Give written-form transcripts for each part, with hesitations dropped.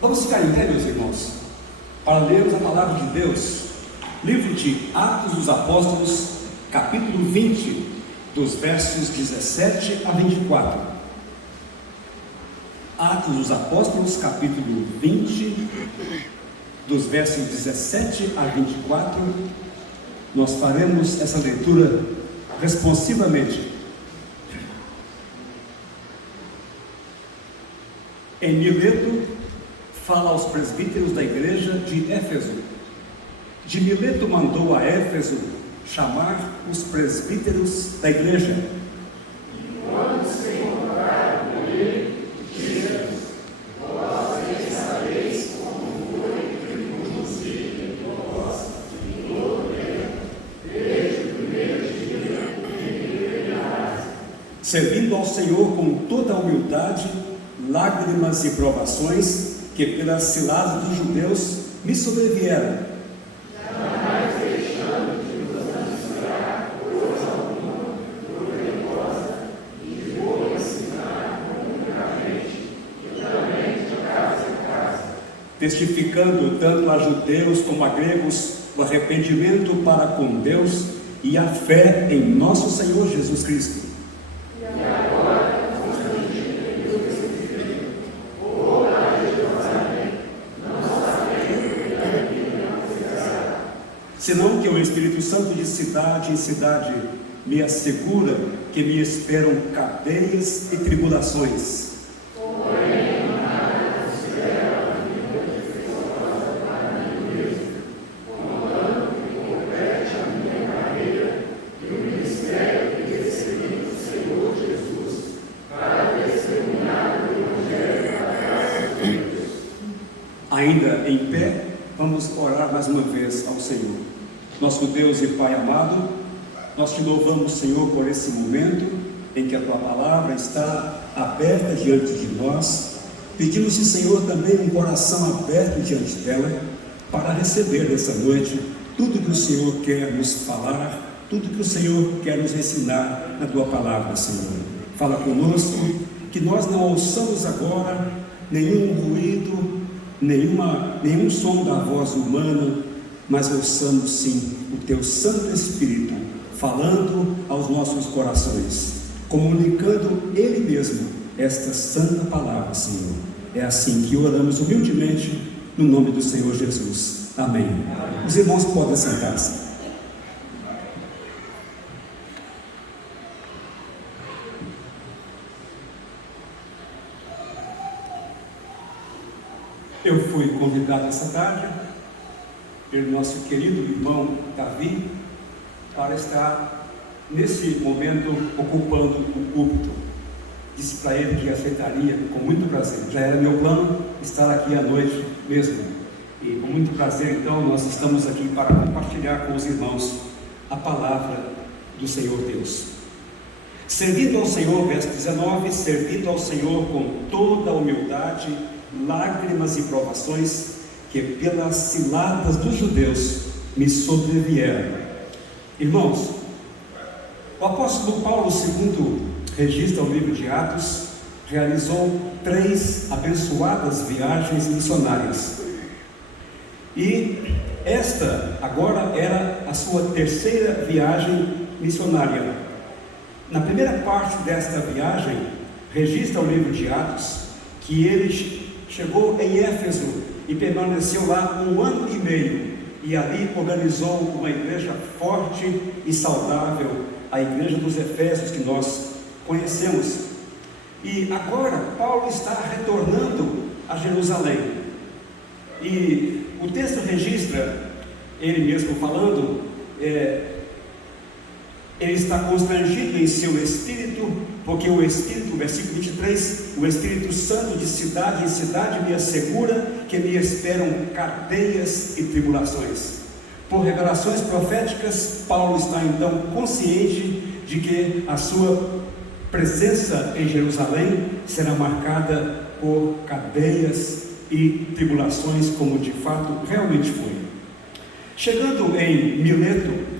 Vamos ficar em pé, meus irmãos, para lermos a palavra de Deus, livro de Atos dos Apóstolos, capítulo 20, dos versos 17 a 24. Atos dos Apóstolos, capítulo 20, dos versos 17 a 24. Nós faremos essa leitura responsivamente. Em Mileto, fala aos presbíteros da igreja de Éfeso. De Mileto mandou a Éfeso chamar os presbíteros da igreja. E quando se encontraram com ele, disseram: vós bem sabeis como foi conduzido entre vós em todo tempo, desde o primeiro dia em que peregrinais, servindo ao Senhor com toda a humildade, lágrimas e provações que pelas ciladas dos judeus me sobrevieram. jamais deixando de nos anunciar coisa alguma proveitosa e de vos ensinar comunicamente e também de casa em casa, Testificando tanto a judeus como a gregos o arrependimento para com Deus e a fé em nosso Senhor Jesus Cristo. e agora constrangido o Espírito, ou a Jerusalém, não sabendo que aqui não cessará. Senão que o Espírito Santo de cidade em cidade me assegura que me esperam cadeias e tribulações. Porém, nada considero a vida defeituosa para mim mesmo, contando que compete a minha carreira e o ministério que recebi do Senhor Jesus, para testemunhar o Evangelho da graça de Deus. Ainda em pé, vamos orar mais uma vez ao Senhor. Nosso Deus e Pai amado, nós te louvamos, Senhor, por esse momento em que a Tua palavra está aberta diante de nós. Pedimos-te, Senhor, também um coração aberto diante dela, para receber nessa noite tudo que o Senhor quer nos falar, tudo que o Senhor quer nos ensinar na Tua palavra, Senhor. Fala conosco, que nós não ouçamos agora nenhum ruído, nenhum som da voz humana, mas ouçamos sim o Teu Santo Espírito falando aos nossos corações, comunicando Ele mesmo esta santa palavra, Senhor. É assim que oramos humildemente no nome do Senhor Jesus. Amém. Os irmãos podem sentar-se. Eu fui convidado essa tarde pelo nosso querido irmão Davi para estar nesse momento ocupando o púlpito. Disse para ele que aceitaria com muito prazer. Já era meu plano estar aqui à noite mesmo. E com muito prazer, então, nós estamos aqui para compartilhar com os irmãos a palavra do Senhor Deus. Servindo ao Senhor, verso 19, servindo ao Senhor com toda a humildade, lágrimas e provações que pelas ciladas dos judeus me sobrevieram. Irmãos, o apóstolo Paulo, segundo registra o livro de Atos, realizou 3 abençoadas viagens missionárias. E esta agora era a sua 3ª viagem missionária. Na primeira parte desta viagem, registra o livro de Atos que ele chegou em Éfeso e permaneceu lá 1 ano e meio, e ali organizou uma igreja forte e saudável, a igreja dos Efésios que nós conhecemos. E agora Paulo está retornando a Jerusalém, e o texto registra ele mesmo falando, ele está constrangido em seu espírito, porque o Espírito, versículo 23, o Espírito Santo de cidade em cidade me assegura que me esperam cadeias e tribulações. Por revelações proféticas, Paulo está então consciente de que a sua presença em Jerusalém será marcada por cadeias e tribulações, como de fato realmente foi. Chegando em Mileto,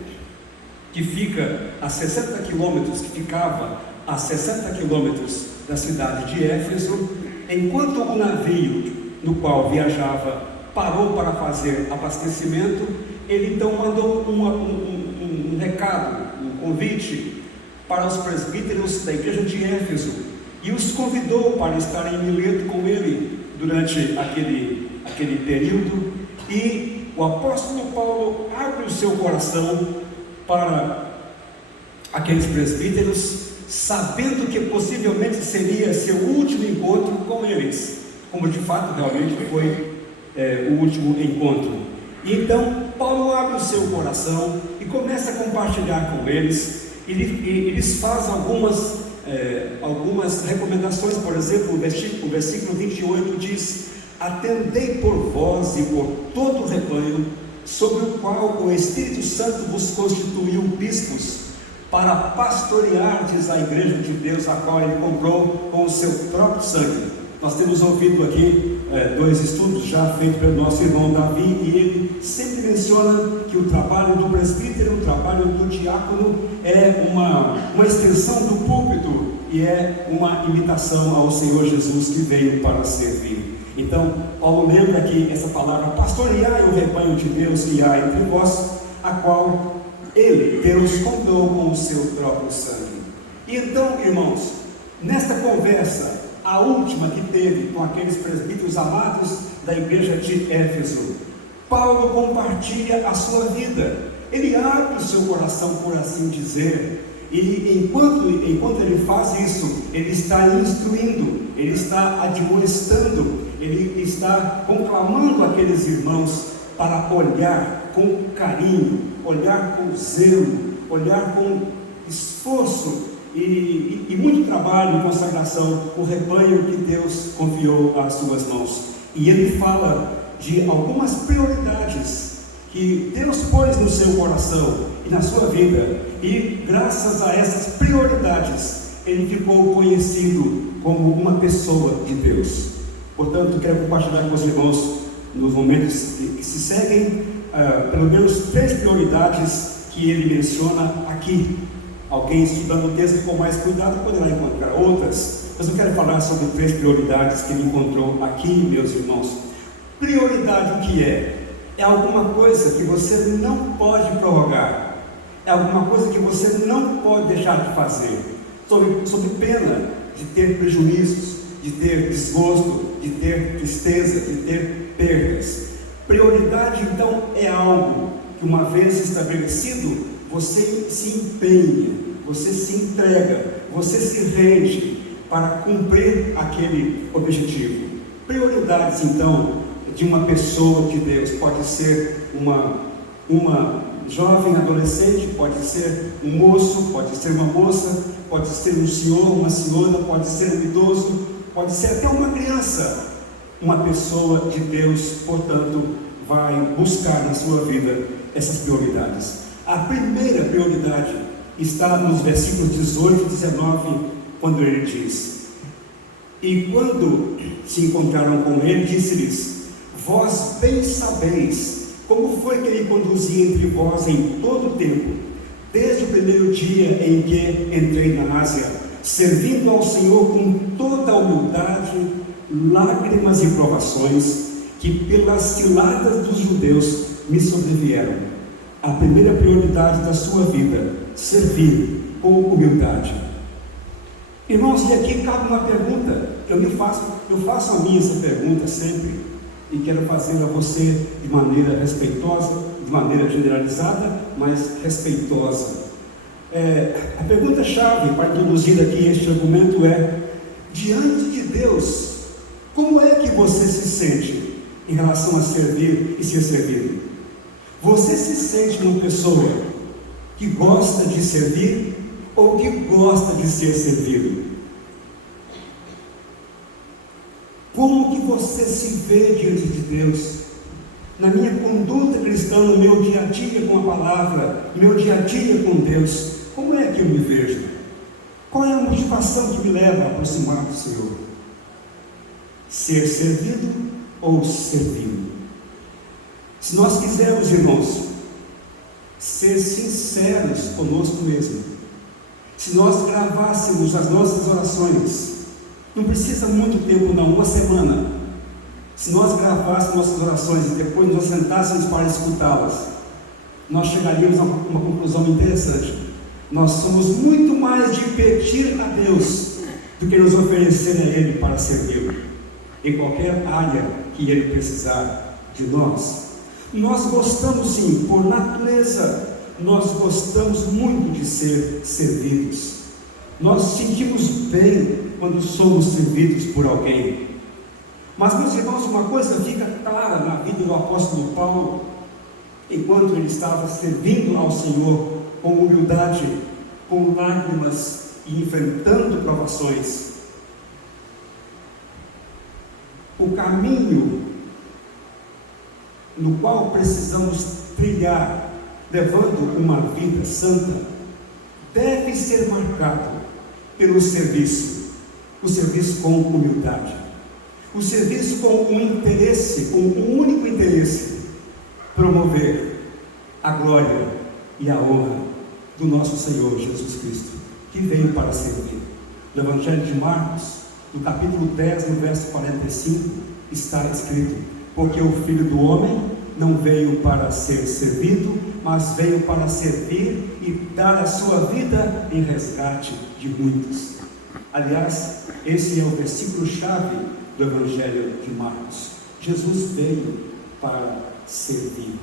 que fica a 60 quilômetros, que ficava a 60 quilômetros da cidade de Éfeso, enquanto o navio no qual viajava parou para fazer abastecimento, ele então mandou um recado, um convite para os presbíteros da igreja de Éfeso e os convidou para estar em Mileto com ele durante aquele período. E o apóstolo Paulo abre o seu coração para aqueles presbíteros, sabendo que possivelmente seria seu último encontro com eles, como de fato realmente foi o último encontro. E então Paulo abre o seu coração e começa a compartilhar com eles. Eles fazem algumas recomendações. Por exemplo, o versículo 28 diz: atendei por vós e por todo o rebanho, sobre o qual o Espírito Santo vos constituiu bispos, para pastoreardes a igreja de Deus, a qual ele comprou com o seu próprio sangue. Nós temos ouvido aqui 2 estudos já feitos pelo nosso irmão Davi, e ele sempre menciona que o trabalho do presbítero, o trabalho do diácono é uma extensão do púlpito e é uma imitação ao Senhor Jesus, que veio para servir. Então, Paulo lembra que essa palavra pastoreai o rebanho de Deus que há entre vós, a qual ele, Deus, comprou com o seu próprio sangue. E então, irmãos, nesta conversa, a última que teve com aqueles presbíteros amados da igreja de Éfeso, Paulo compartilha a sua vida. Ele abre o seu coração, por assim dizer, e enquanto ele faz isso, ele está instruindo, ele está admoestando, ele está conclamando aqueles irmãos para olhar com carinho, olhar com zelo, olhar com esforço e muito trabalho e consagração o rebanho que Deus confiou às suas mãos. E ele fala de algumas prioridades que Deus pôs no seu coração e na sua vida, e graças a essas prioridades ele ficou conhecido como uma pessoa de Deus. Portanto, quero compartilhar com os irmãos, nos momentos que se seguem, pelo menos 3 prioridades que ele menciona aqui. Alguém estudando o texto com mais cuidado poderá encontrar outras, mas eu quero falar sobre 3 prioridades que ele encontrou aqui, meus irmãos. Prioridade, o que é? É alguma coisa que você não pode prorrogar, é alguma coisa que você não pode deixar de fazer, sob pena de ter prejuízos, de ter desgosto, de ter tristeza, de ter perdas. Prioridade, então, é algo que, uma vez estabelecido, você se empenha, você se entrega, você se rende para cumprir aquele objetivo. Prioridades, então, de uma pessoa de Deus pode ser uma jovem adolescente, pode ser um moço, pode ser uma moça, pode ser um senhor, uma senhora, pode ser um idoso, pode ser até uma criança. Uma pessoa de Deus, portanto, vai buscar na sua vida essas prioridades. A primeira prioridade está nos versículos 18 e 19, quando ele diz: e quando se encontraram com ele, disse-lhes: vós bem sabeis como foi que ele conduzia entre vós em todo o tempo, desde o primeiro dia em que entrei na Ásia, servindo ao Senhor com toda a humildade, lágrimas e provações, que pelas ciladas dos judeus me sobrevieram. A primeira prioridade da sua vida: servir com humildade. Irmãos, e aqui cabe uma pergunta. Eu faço a mim essa pergunta sempre, e quero fazê-la a você de maneira respeitosa, de maneira generalizada, mas respeitosa. A pergunta-chave para introduzir aqui este argumento é: diante de Deus, como é que você se sente em relação a servir e ser servido? Você se sente uma pessoa que gosta de servir ou que gosta de ser servido? Como que você se vê diante de Deus? Na minha conduta cristã, no meu dia a dia com a palavra, no meu dia a dia com Deus, como é que eu me vejo? Qual é a motivação que me leva a aproximar do Senhor? Ser servido ou servindo? Se nós quisermos, irmãos, ser sinceros conosco mesmo, se nós gravássemos as nossas orações, não precisa muito tempo não, uma semana, Se nós gravássemos nossas orações e depois nos sentássemos para escutá-las, nós chegaríamos a uma conclusão interessante. Nós somos muito mais de pedir a Deus do que nos oferecer a Ele para servi-lo, em qualquer área que Ele precisar de nós. Nós gostamos sim, por natureza, nós gostamos muito de ser servidos. Nós sentimos bem quando somos servidos por alguém. Mas, meus irmãos, uma coisa fica clara na vida do apóstolo Paulo, enquanto ele estava servindo ao Senhor com humildade, com lágrimas e enfrentando provações. O caminho no qual precisamos trilhar, levando uma vida santa, deve ser marcado pelo serviço, o serviço com humildade, o serviço com um interesse, com um único interesse: promover a glória e a honra do nosso Senhor Jesus Cristo, que veio para servir. No Evangelho de Marcos, no capítulo 10, no verso 45, está escrito: porque o Filho do Homem não veio para ser servido, mas veio para servir e dar a sua vida em resgate de muitos. Aliás, esse é o versículo-chave do Evangelho de Marcos. Jesus veio para servir.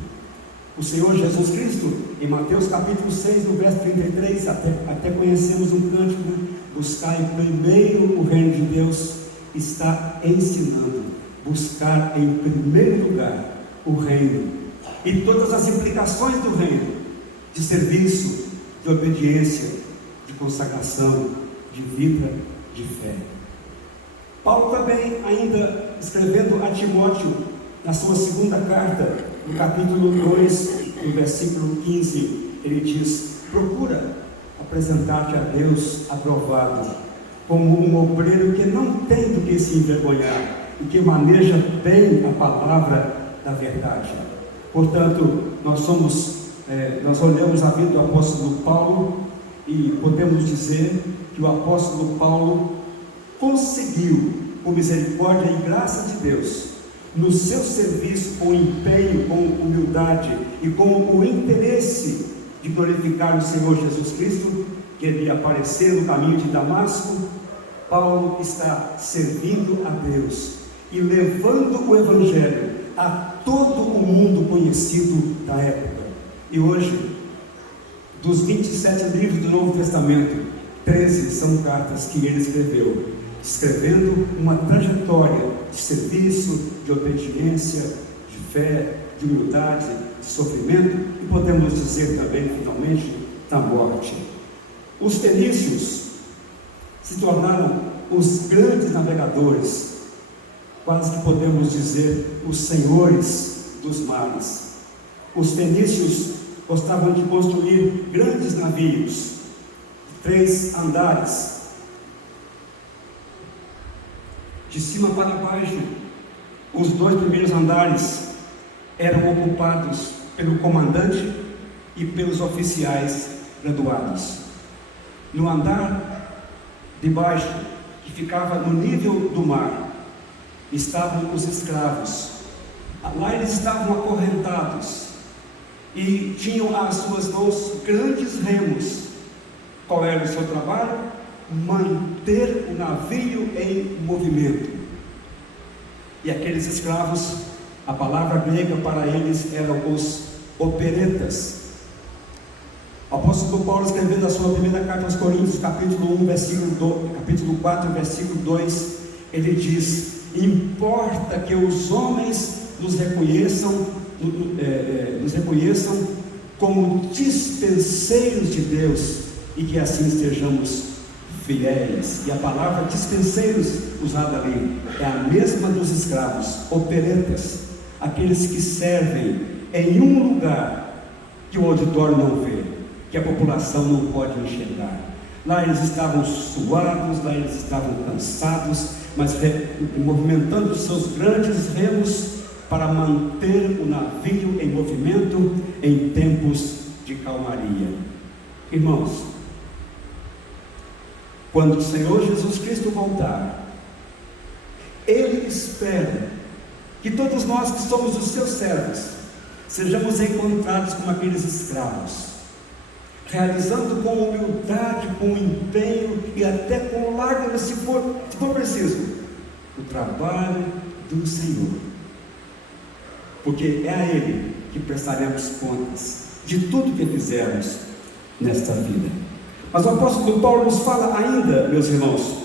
O Senhor Jesus Cristo, em Mateus capítulo 6, no verso 33, até conhecemos um cântico, né? Buscai primeiro o reino de Deus, está ensinando, buscar em primeiro lugar o reino, e todas as implicações do reino, de serviço, de obediência, de consagração, de vida, de fé. Paulo também, ainda escrevendo a Timóteo, na sua segunda carta, no capítulo 2, no versículo 15, ele diz: procura apresentar-te a Deus aprovado, como um obreiro que não tem do que se envergonhar, e que maneja bem a palavra da verdade. Portanto, nós olhamos a vida do apóstolo Paulo e podemos dizer que o apóstolo Paulo conseguiu, por misericórdia e graça de Deus, no seu serviço, com empenho, com humildade e com o interesse de glorificar o Senhor Jesus Cristo, que ele aparecer no caminho de Damasco, Paulo está servindo a Deus e levando o Evangelho a todo o mundo conhecido da época. E hoje, dos 27 livros do Novo Testamento, 13 são cartas que ele escreveu, escrevendo uma trajetória de serviço, de obediência, de fé, de humildade, de sofrimento, e podemos dizer também, finalmente, da morte. Os fenícios se tornaram os grandes navegadores, quase que podemos dizer os senhores dos mares. Os fenícios gostavam de construir grandes navios, 3 andares, de cima para baixo. Os 2 primeiros andares eram ocupados pelo comandante e pelos oficiais graduados. No andar de baixo, que ficava no nível do mar, estavam os escravos. Lá eles estavam acorrentados e tinham às suas mãos grandes remos. Qual era o seu trabalho? Manter o navio em movimento. E aqueles escravos, a palavra grega para eles eram os operetas. O apóstolo Paulo, escrevendo a sua primeira carta aos Coríntios, capítulo 1, capítulo 4, versículo 2, ele diz: importa que os homens nos reconheçam como dispenseiros de Deus, e que assim estejamos fiéis. E a palavra dispenseiros usada ali é a mesma dos escravos, operetas, aqueles que servem em um lugar que o auditório não vê, que a população não pode enxergar. Lá eles estavam suados, lá eles estavam cansados, mas movimentando os seus grandes remos para manter o navio em movimento em tempos de calmaria. Irmãos, quando o Senhor Jesus Cristo voltar, Ele espera que todos nós que somos os seus servos, sejamos encontrados como aqueles escravos, realizando com humildade, com empenho e até com lágrimas, se for preciso, o trabalho do Senhor, porque é a Ele que prestaremos contas de tudo que fizermos nesta vida. Mas o apóstolo Paulo nos fala ainda, meus irmãos,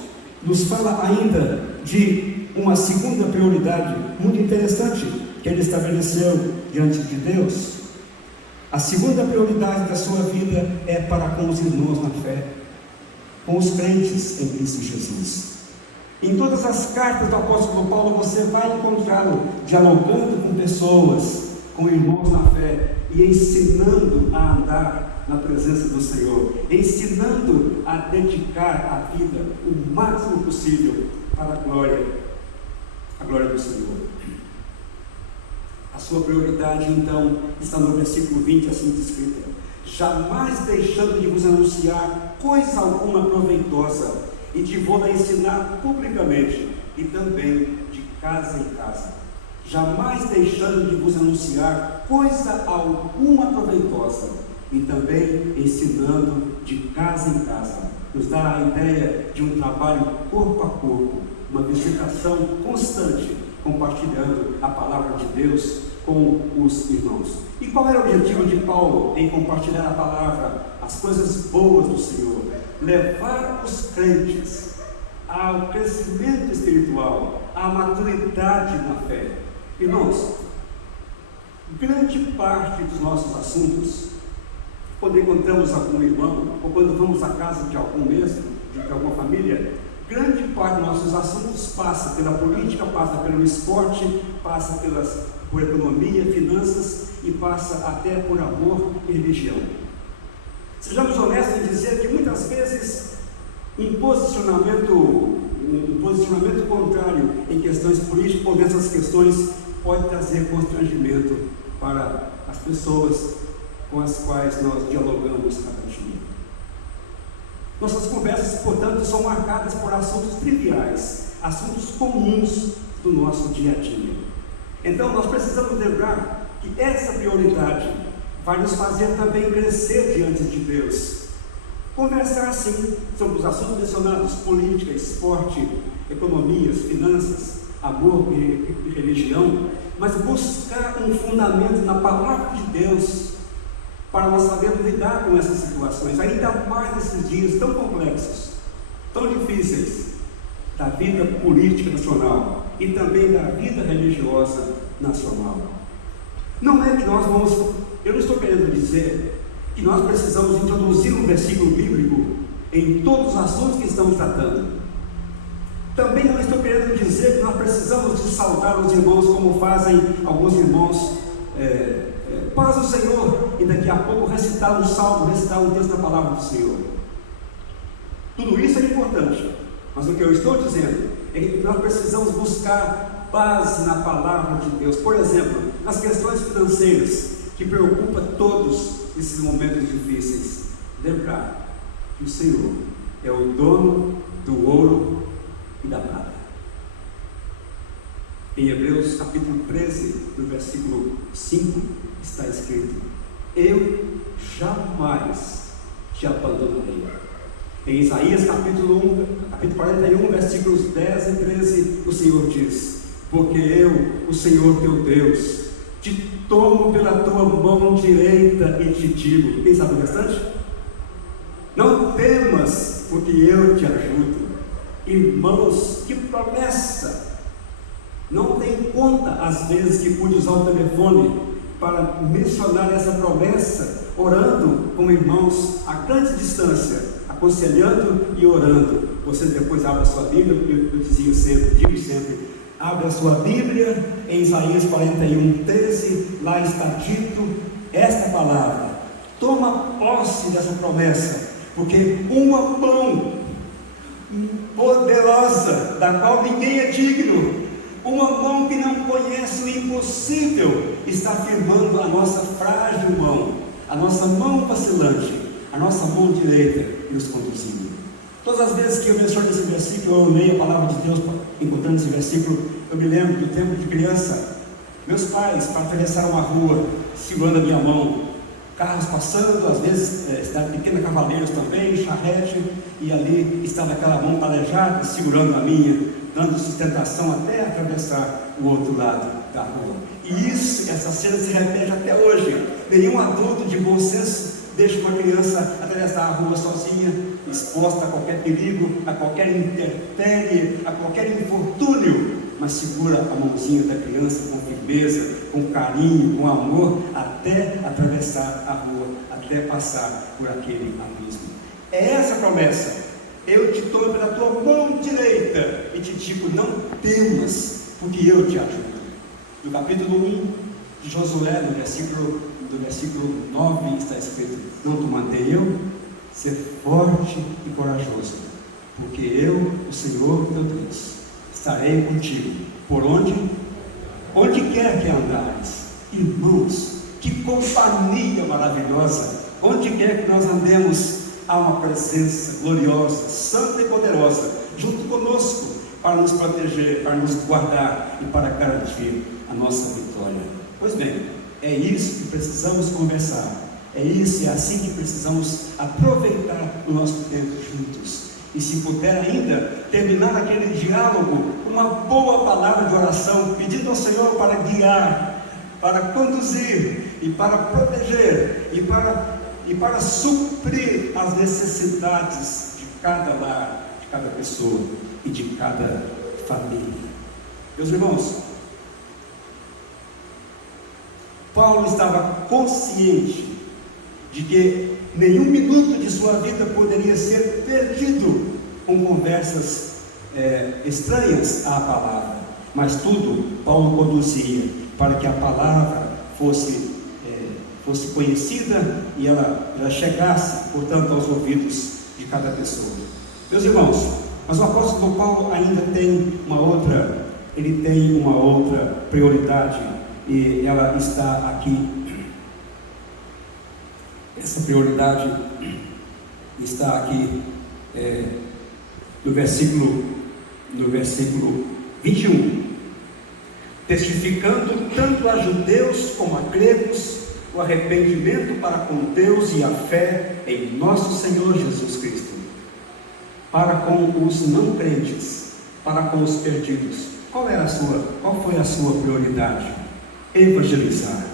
nos fala ainda de uma segunda prioridade muito interessante que ele estabeleceu diante de Deus. A segunda prioridade da sua vida é para com os irmãos na fé, com os crentes em Cristo Jesus. Em todas as cartas do apóstolo Paulo você vai encontrá-lo dialogando com pessoas, com irmãos na fé e ensinando a andar na presença do Senhor, ensinando a dedicar a vida o máximo possível para a glória do Senhor. A sua prioridade então está no versículo 20, assim descrita: jamais deixando de vos anunciar coisa alguma proveitosa, e de vou ensinar publicamente, e também de casa em casa. Jamais deixando de vos anunciar coisa alguma proveitosa, e também ensinando de casa em casa. Nos dá a ideia de um trabalho corpo a corpo, uma visitação constante, compartilhando a palavra de Deus com os irmãos. E qual era o objetivo de Paulo em compartilhar a palavra, as coisas boas do Senhor? Levar os crentes ao crescimento espiritual, à maturidade na fé. Irmãos, grande parte dos nossos assuntos, quando encontramos algum irmão, ou quando vamos à casa de algum mesmo, de alguma família, grande parte dos nossos assuntos passa pela política, passa pelo esporte, passa por economia, finanças e passa até por amor e religião. Sejamos honestos em dizer que muitas vezes um posicionamento contrário em questões políticas ou nessas questões pode trazer constrangimento para as pessoas com as quais nós dialogamos cada dia. Nossas conversas, portanto, são marcadas por assuntos triviais, assuntos comuns do nosso dia a dia. Então nós precisamos lembrar que essa prioridade vai nos fazer também crescer diante de Deus. Conversar sim sobre os assuntos mencionados: política, esporte, economias, finanças, amor e religião, mas buscar um fundamento na palavra de Deus para nós sabermos lidar com essas situações, ainda mais nesses dias tão complexos, tão difíceis da vida política nacional e também da vida religiosa nacional. Não é que nós eu não estou querendo dizer que nós precisamos introduzir um versículo bíblico em todos os assuntos que estamos tratando. Também não estou querendo dizer que nós precisamos de saudar os irmãos como fazem alguns irmãos, paz do Senhor, e daqui a pouco recitar um salmo, recitar um texto da palavra do Senhor. Tudo isso é importante, mas o que eu estou dizendo é que nós precisamos buscar base na palavra de Deus. Por exemplo, nas questões financeiras que preocupam todos esses momentos difíceis, lembrar que o Senhor é o dono do ouro e da prata. Em Hebreus capítulo 13, no versículo 5, está escrito: eu jamais te abandonarei. Em Isaías capítulo 41, versículos 10 e 13, o Senhor diz: porque eu, o Senhor teu Deus, te tomo pela tua mão direita e te digo. Quem sabe o restante? Não temas, porque eu te ajudo. Irmãos, que promessa! Não tem conta as vezes que pude usar o telefone para mencionar essa promessa, orando com irmãos a grande distância, aconselhando e orando. Você depois abre a sua Bíblia, eu digo sempre, abre a sua Bíblia em Isaías 41, 13, lá está dito esta palavra. Toma posse dessa promessa, porque uma mão poderosa, da qual ninguém é digno, uma mão que não conhece o impossível, está firmando a nossa frágil mão, a nossa mão vacilante, a nossa mão direita, e nos conduzindo. Todas as vezes que eu menciono esse versículo, eu leio a palavra de Deus encontrando esse versículo, eu me lembro do tempo de criança, meus pais, para atravessar uma rua, segurando a minha mão, carros passando, às vezes cidade pequena, cavaleiros também, charrete, e ali estava aquela mão calejada, segurando a minha, dando sustentação até atravessar o outro lado da rua. E essa cena se repete até hoje. Nenhum adulto de bom senso deixa uma criança atravessar a rua sozinha, exposta a qualquer perigo, a qualquer intempérie, a qualquer infortúnio, mas segura a mãozinha da criança com firmeza, com carinho, com amor, até atravessar a rua, até passar por aquele abismo. É essa a promessa. Eu te tomo pela tua mão direita e te digo, não temas, porque eu te ajudo. No capítulo 1 de Josué, no versículo 9, está escrito: não te mandei eu ser forte e corajoso, porque eu, o Senhor teu Deus, estarei contigo, por onde quer que andares. Irmãos, que companhia maravilhosa! Onde quer que nós andemos, há uma presença gloriosa, santa e poderosa, junto conosco, para nos proteger, para nos guardar e para garantir a nossa vitória. Pois bem, é isso que precisamos conversar, é assim que precisamos aproveitar o nosso tempo juntos. E se puder ainda, terminar aquele diálogo com uma boa palavra de oração, pedindo ao Senhor para guiar, para conduzir e para proteger e para suprir as necessidades de cada lar, de cada pessoa e de cada família. Meus irmãos, Paulo estava consciente de que nenhum minuto de sua vida poderia ser perdido com conversas estranhas à palavra, mas tudo Paulo conduzia para que a palavra fosse conhecida e ela chegasse, portanto, aos ouvidos de cada pessoa. Meus irmãos, mas o apóstolo Paulo ainda tem uma outra prioridade, e ela está aqui. Essa prioridade está aqui no versículo 21, testificando tanto a judeus como a gregos o arrependimento para com Deus e a fé em nosso Senhor Jesus Cristo, para com os não crentes, para com os perdidos. Qual foi a sua prioridade? Evangelizar,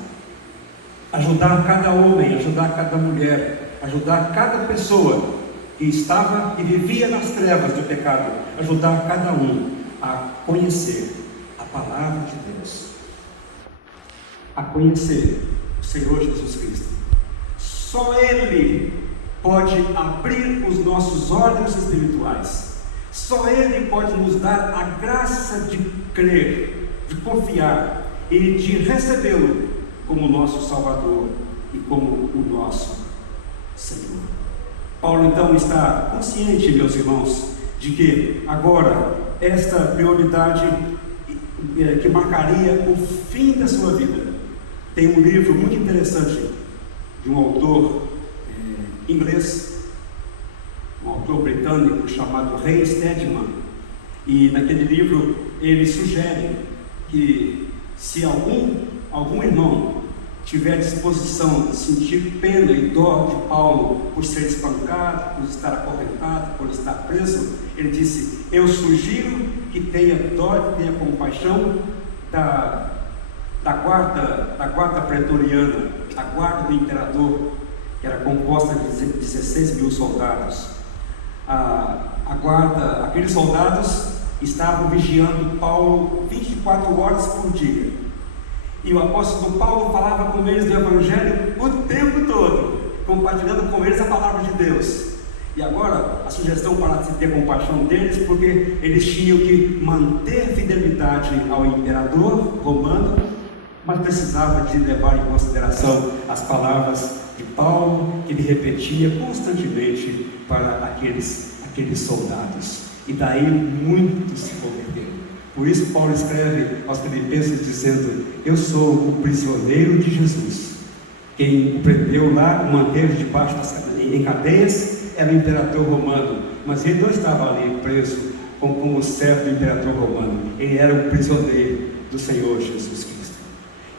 ajudar cada homem, ajudar cada mulher, ajudar cada pessoa que estava e vivia nas trevas do pecado, ajudar cada um a conhecer a palavra de Deus, a conhecer o Senhor Jesus Cristo. Só Ele pode abrir os nossos olhos espirituais, só Ele pode nos dar a graça de crer, de confiar e de recebê-lo como nosso Salvador e como o nosso Senhor. Paulo então está consciente, meus irmãos, de que agora esta prioridade que marcaria o fim da sua vida. Tem um livro muito interessante de um autor inglês, um autor britânico chamado Ray Stedman, e naquele livro ele sugere que se algum irmão tiver disposição de sentir pena e dó de Paulo por ser espancado, por estar acorrentado, por estar preso, ele disse: eu sugiro que tenha dó, que tenha compaixão da guarda pretoriana, a guarda do imperador, que era composta de 16 mil soldados. Aqueles soldados estavam vigiando Paulo 24 horas por dia, e o apóstolo Paulo falava com eles do Evangelho o tempo todo, compartilhando com eles a palavra de Deus. E agora a sugestão para se ter compaixão deles, porque eles tinham que manter fidelidade ao imperador romano, mas precisava de levar em consideração as palavras de Paulo, que ele repetia constantemente para aqueles soldados. E daí muitos se converteram. Por isso Paulo escreve aos Filipenses dizendo: eu sou o prisioneiro de Jesus. Quem o prendeu lá, o manteve debaixo em cadeias, era o imperador romano, mas ele não estava ali preso como servo do imperador romano. Ele era um prisioneiro do Senhor Jesus Cristo.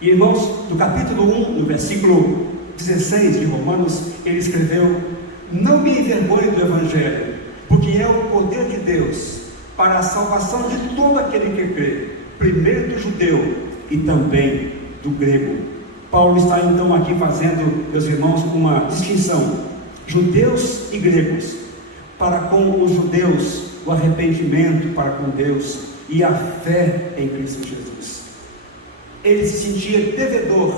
E, irmãos, no capítulo 1, no versículo 16 de Romanos, ele escreveu: não me envergonhe do Evangelho, porque é o poder de Deus para a salvação de todo aquele que crê, primeiro do judeu e também do grego. Paulo está então aqui fazendo, meus irmãos, uma distinção: judeus e gregos. Para com os judeus, o arrependimento para com Deus e a fé em Cristo Jesus. Ele se sentia devedor,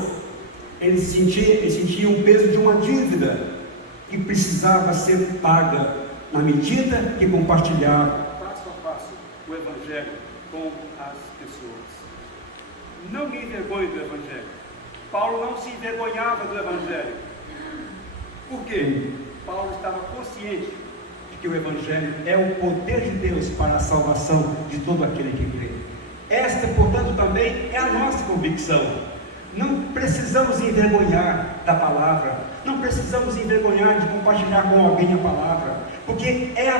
ele sentia um peso de uma dívida que precisava ser paga na medida que compartilhava passo a passo o Evangelho com as pessoas. Não me envergonhe do Evangelho. Paulo não se envergonhava do Evangelho. Por quê? Paulo estava consciente de que o Evangelho é o poder de Deus para a salvação de todo aquele que crê. Esta, portanto, também é a nossa convicção. Não precisamos envergonhar da palavra, não precisamos envergonhar de compartilhar com alguém a palavra, porque é a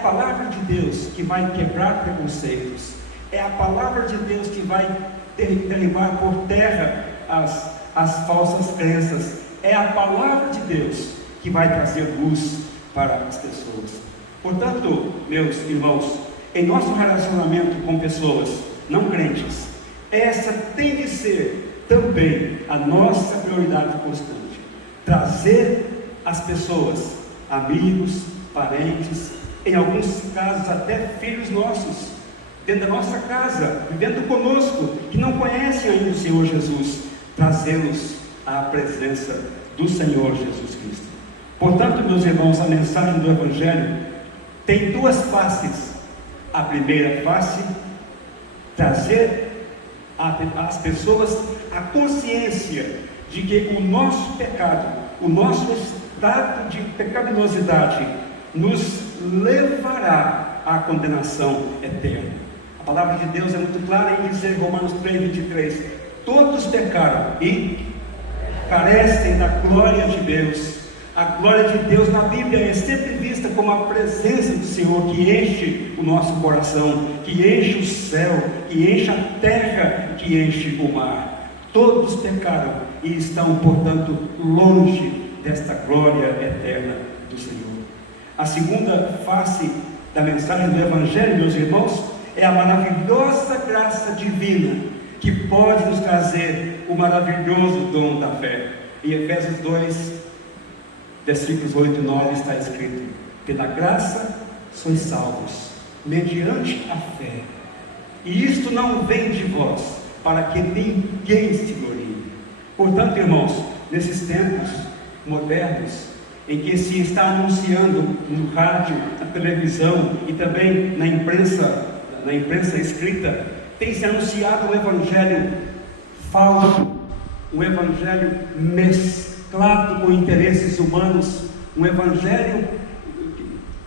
palavra de Deus que vai quebrar preconceitos, é a palavra de Deus que vai derribar por terra as falsas crenças, é a palavra de Deus que vai trazer luz para as pessoas. Portanto, meus irmãos, em nosso relacionamento com pessoas não crentes, essa tem de ser também a nossa prioridade constante: trazer as pessoas, amigos, parentes, em alguns casos até filhos nossos, dentro da nossa casa, vivendo conosco, que não conhecem ainda o Senhor Jesus, trazê-los à presença do Senhor Jesus Cristo. Portanto, meus irmãos, a mensagem do Evangelho tem duas faces. A primeira face, trazer às pessoas a consciência de que o nosso pecado, o nosso estado de pecaminosidade nos levará à condenação eterna. A palavra de Deus é muito clara em dizer, Romanos 3:23, todos pecaram e carecem da glória de Deus. A glória de Deus na Bíblia é sempre vista como a presença do Senhor que enche o nosso coração, que enche o céu, que enche a terra, que enche o mar. Todos pecaram e estão, portanto, longe desta glória eterna do Senhor. A segunda face da mensagem do Evangelho, meus irmãos, é a maravilhosa graça divina que pode nos trazer o maravilhoso dom da fé. Em Efésios 2, versículos 8 e 9 está escrito: pela graça sois salvos, mediante a fé. E isto não vem de vós, para que ninguém se glorie. Portanto, irmãos, nesses tempos modernos, em que se está anunciando no rádio, na televisão e também na imprensa escrita, tem se anunciado um evangelho falso, um evangelho mesclado com interesses humanos, um evangelho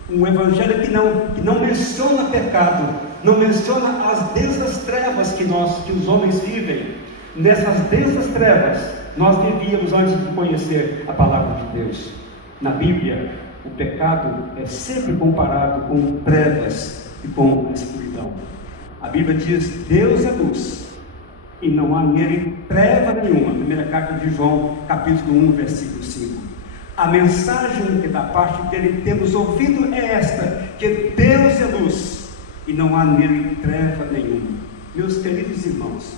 que não menciona pecado, não menciona as densas trevas que os homens vivem. Nessas densas trevas nós vivíamos antes de conhecer a palavra de Deus. Na Bíblia, o pecado é sempre comparado com trevas e com escuridão. A Bíblia diz: Deus é luz e não há nele treva nenhuma. Primeira carta de João, capítulo 1, versículo 5. A mensagem que da parte dele temos ouvido é esta: que Deus é luz e não há nele treva nenhuma. Meus queridos irmãos,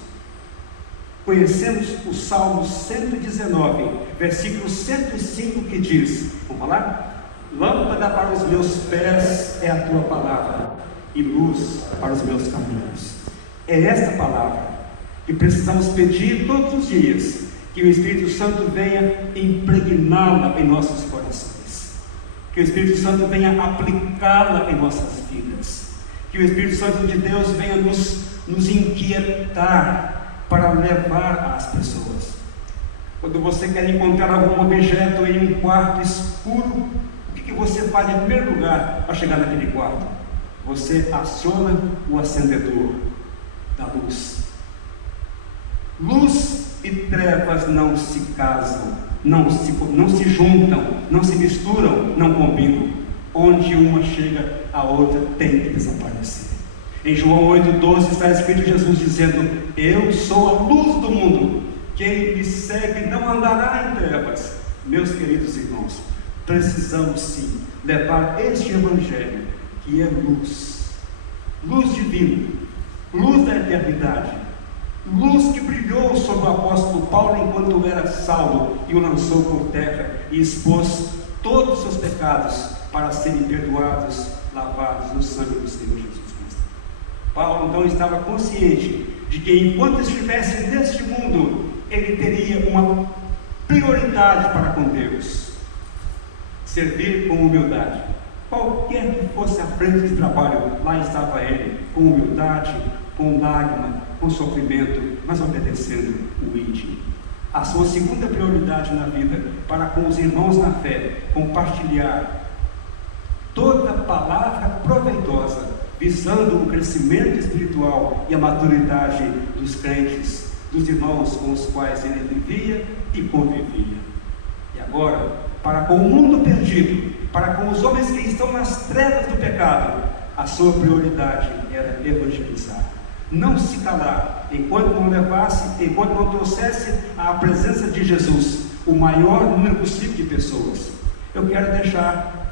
conhecemos o Salmo 119, versículo 105, que diz, vamos falar? Lâmpada para os meus pés é a tua palavra e luz para os meus caminhos. É esta palavra que precisamos pedir todos os dias, que o Espírito Santo venha impregná-la em nossos corações, que o Espírito Santo venha aplicá-la em nossas vidas, que o Espírito Santo de Deus venha nos inquietar para levar às pessoas. Quando você quer encontrar algum objeto em um quarto escuro, o que você faz em primeiro lugar para chegar naquele quarto? Você aciona o acendedor da luz. Luz e trevas não se casam, não se juntam, não se misturam, não combinam. Onde uma chega, a outra tem que desaparecer. Em João 8,12 está escrito Jesus dizendo: eu sou a luz do mundo, quem me segue não andará em trevas. Meus queridos irmãos, precisamos sim levar este evangelho, que é luz, luz divina, luz da eternidade, luz que brilhou sobre o apóstolo Paulo enquanto era Saulo e o lançou por terra e expôs todos os seus pecados para serem perdoados, lavados no sangue do Senhor Jesus Cristo. Paulo então estava consciente de que enquanto estivesse neste mundo, ele teria uma prioridade para com Deus: servir com humildade. Qualquer que fosse a frente de trabalho, lá estava ele, com humildade, com lágrima, com sofrimento, mas obedecendo o íntimo. A sua segunda prioridade na vida, para com os irmãos na fé, compartilhar toda palavra proveitosa, visando o crescimento espiritual e a maturidade dos crentes, dos irmãos com os quais ele vivia e convivia. E agora, para com o mundo perdido, para com os homens que estão nas trevas do pecado, a sua prioridade era evangelizar, não se calar, enquanto não levasse, enquanto não trouxesse à presença de Jesus o maior número possível de pessoas. Eu quero deixar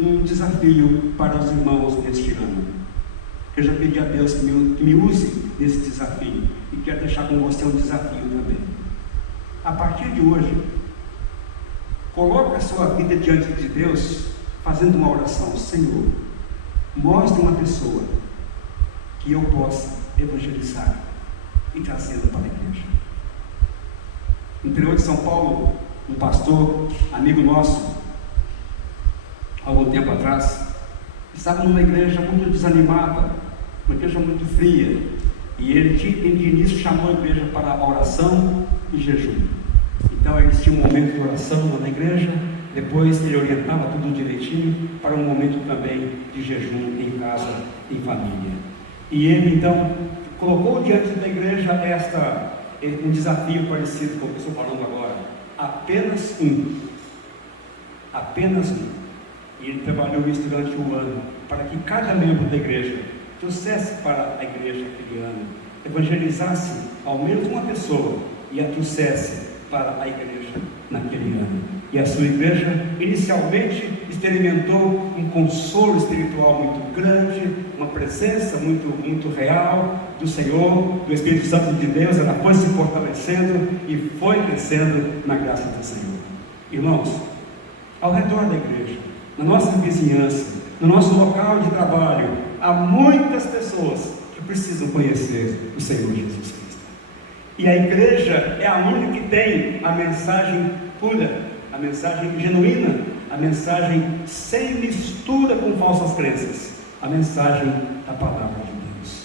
um desafio para os irmãos neste ano. Eu já pedi a Deus que me use nesse desafio, e quero deixar com você um desafio também. A partir de hoje, coloque a sua vida diante de Deus, fazendo uma oração: Senhor, mostre uma pessoa que eu possa evangelizar e trazê-la para a igreja. No interior de São Paulo, um pastor, amigo nosso, há algum tempo atrás, estava numa igreja muito desanimada, uma igreja muito fria, e ele de início chamou a igreja para a oração e jejum. Então eles tinham um momento de oração na igreja, depois ele orientava tudo direitinho para um momento também de jejum em casa, em família. E ele então colocou diante da igreja um desafio parecido com o que eu estou falando agora: apenas um. E ele trabalhou isso durante um ano, para que cada membro da igreja trouxesse para a igreja aquele ano, evangelizasse ao menos uma pessoa e a trouxesse para a igreja naquele ano. E a sua igreja inicialmente experimentou um consolo espiritual muito grande, uma presença muito real do Senhor, do Espírito Santo de Deus. Ela foi se fortalecendo e foi crescendo na graça do Senhor. Irmãos, ao redor da igreja, na nossa vizinhança, no nosso local de trabalho, há muitas pessoas que precisam conhecer o Senhor Jesus Cristo. E a igreja é a única que tem a mensagem pura, a mensagem genuína, a mensagem sem mistura com falsas crenças, a mensagem da palavra de Deus.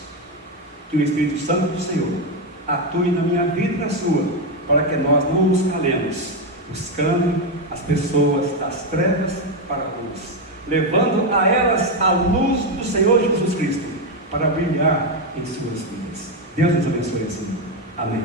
Que o Espírito Santo do Senhor atue na minha vida e na sua, para que nós não nos calemos, buscando as pessoas das trevas para a luz, levando a elas a luz do Senhor Jesus Cristo, para brilhar em suas vidas. Deus nos abençoe assim. Amém.